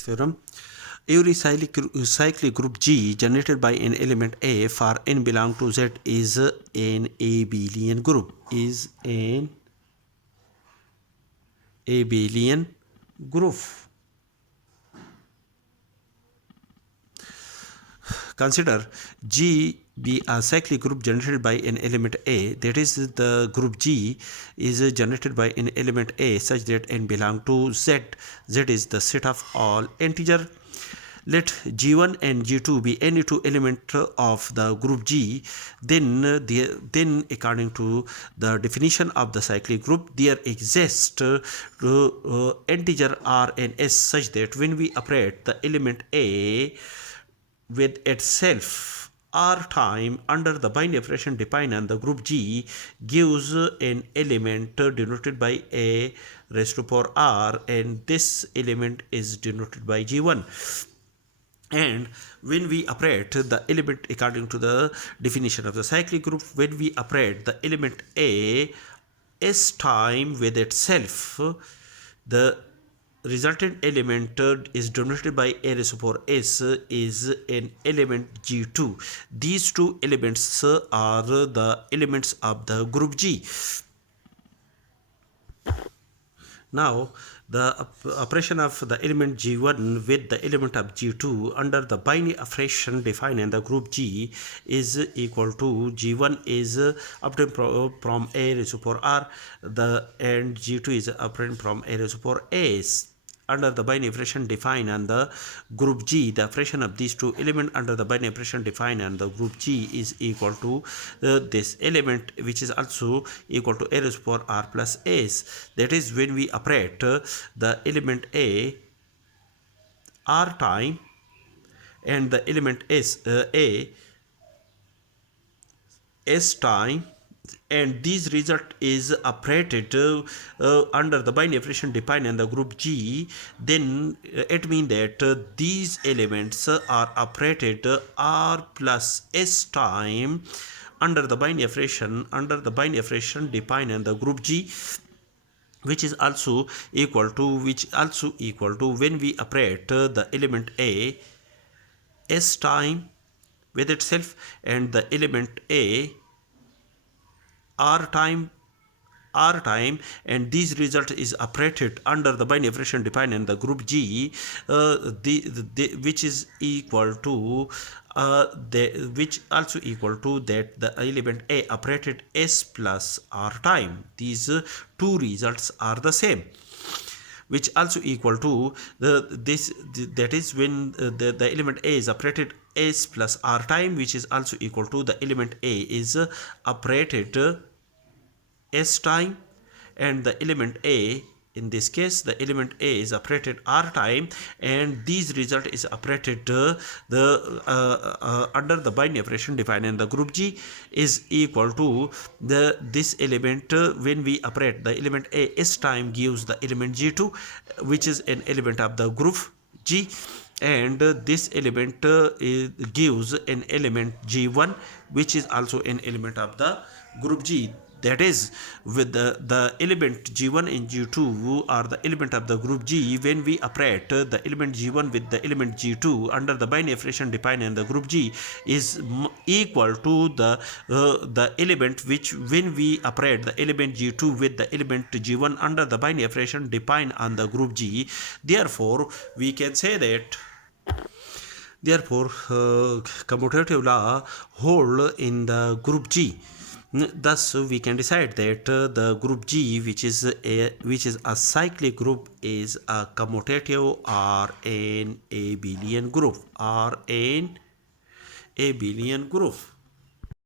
theorem. Every cyclic group G generated by an element A for n belong to Z is an abelian group. Consider G be a cyclic group generated by an element A, that is, the group G is generated by an element A such that n belong to Z. Z is the set of all integer. Let G1 and G2 be any two elements of the group G, then according to the definition of the cyclic group, there exists integer R and S such that when we operate the element A with itself R time under the binary operation defined on the group G gives an element denoted by A raised to power R, and this element is denoted by G1. And when we operate the element according to the definition of the cyclic group, when we operate the element A S time with itself, the resultant element is denoted by A raised to power S is an element G2. These two elements are the elements of the group G. Now, the operation of the element G1 with the element of G2 under the binary operation defined in the group G is equal to G1 is obtained from A raised to power R, and G2 is obtained from A raised to power S. Under the binary operation defined on the group G, the operation of these two elements under the binary operation defined on the group G is equal to this element, which is also equal to A raised to power R plus S. That is, when we operate the element A R time and the element A S time, and this result is operated under the binary operation defined in the group G, then it means that these elements are operated R plus S time under the binary operation defined in the group G, which also equal to when we operate the element A S time with itself and the element A R time, and this result is operated under the binary operation defined in the group G, which is equal to which also equal to that the element A operated S plus R time. These two results are the same, which also equal to that is when the element A is operated S plus R time, which is also equal to the element A is operated S time, and the element A, in this case the element A is operated R time, and this result is operated under the binary operation defined in the group G is equal to this element when we operate the element A S time gives the element G2, which is an element of the group G, and this element gives an element G1, which is also an element of the group G. That is, with the element G1 and G2 are the element of the group G. When we operate the element G1 with the element G2 under the binary operation defined in the group G is equal to the element which when we operate the element G2 with the element G1 under the binary operation defined on the group G. Therefore, we can say that commutative law hold in the group G. Thus, we can decide that the group G, which is a cyclic group, is a commutative or an abelian group.